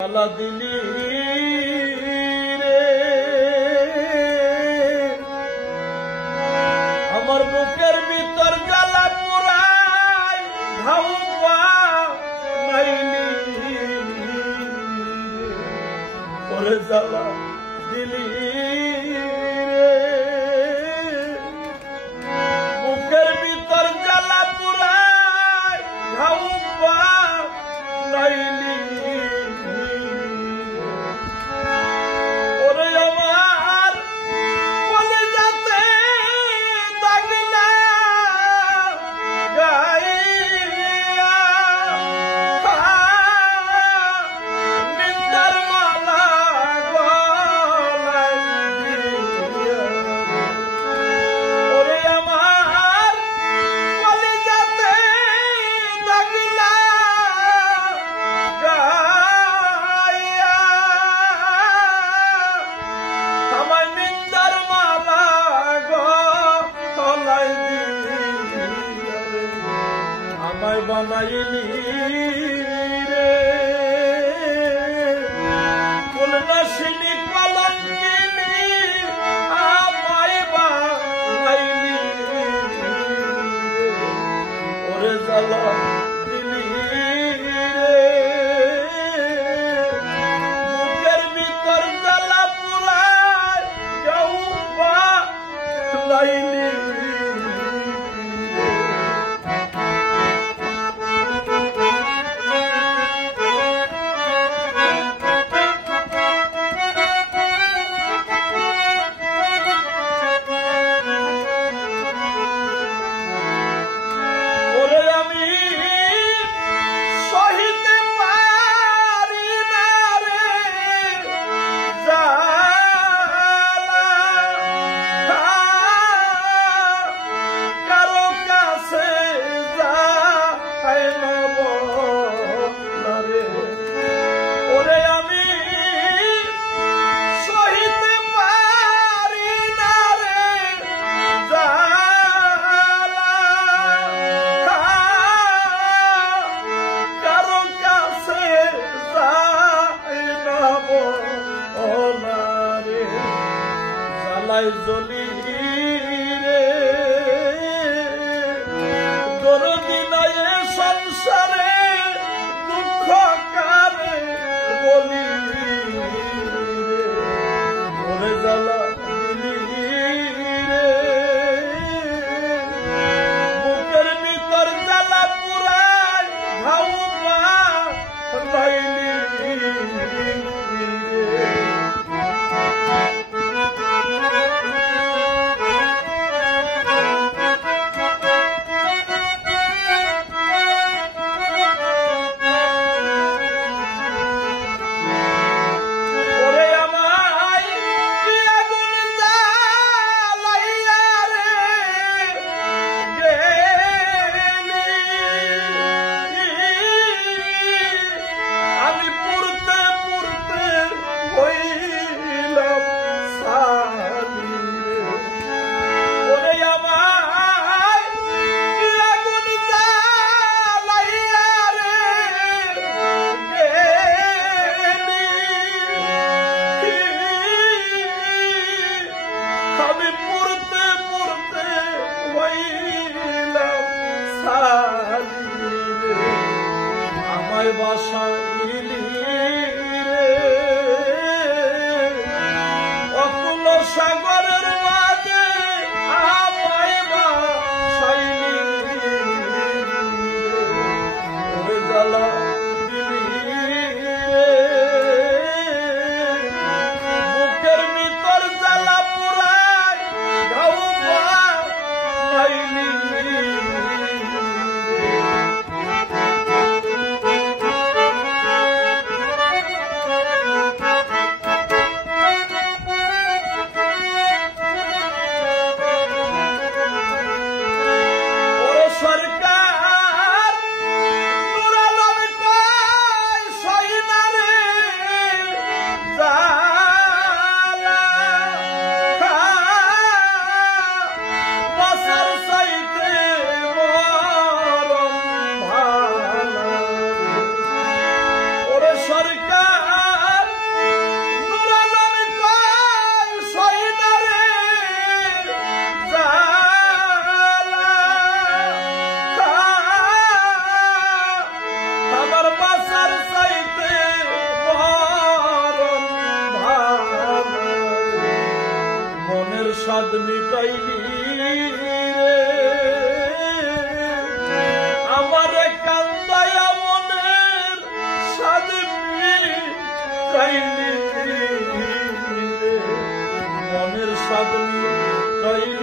জ্বালা দিলি রে আমার বুকের ভিতর জ্বালা পুরাই ধাউয়া নাইলি ওরে জ্বালা দিলি রে বুকের ভিতর জ্বালা পুরাই ধাউয়া নাইলি বানাইলি রে ফুলনাশিনী কলঙ্কিনী আমায় বানাইলি ওরে জ্বালা দিলি রে বুকের ভিতর জ্বালা পুরাই যাও বানাইলি জলি রে দরদি নাই সংসারে দুঃখ কারে বলি ওরে জ্বালা দিলি রে বুকের ভিতর জ্বালা পুরাই ধাউয়া নাইলি স্বাদ মিটাইলি রে আমার কান্দায়া মনের স্বাদ মিটাইলি রে মনের স্বাদ মিটাইলি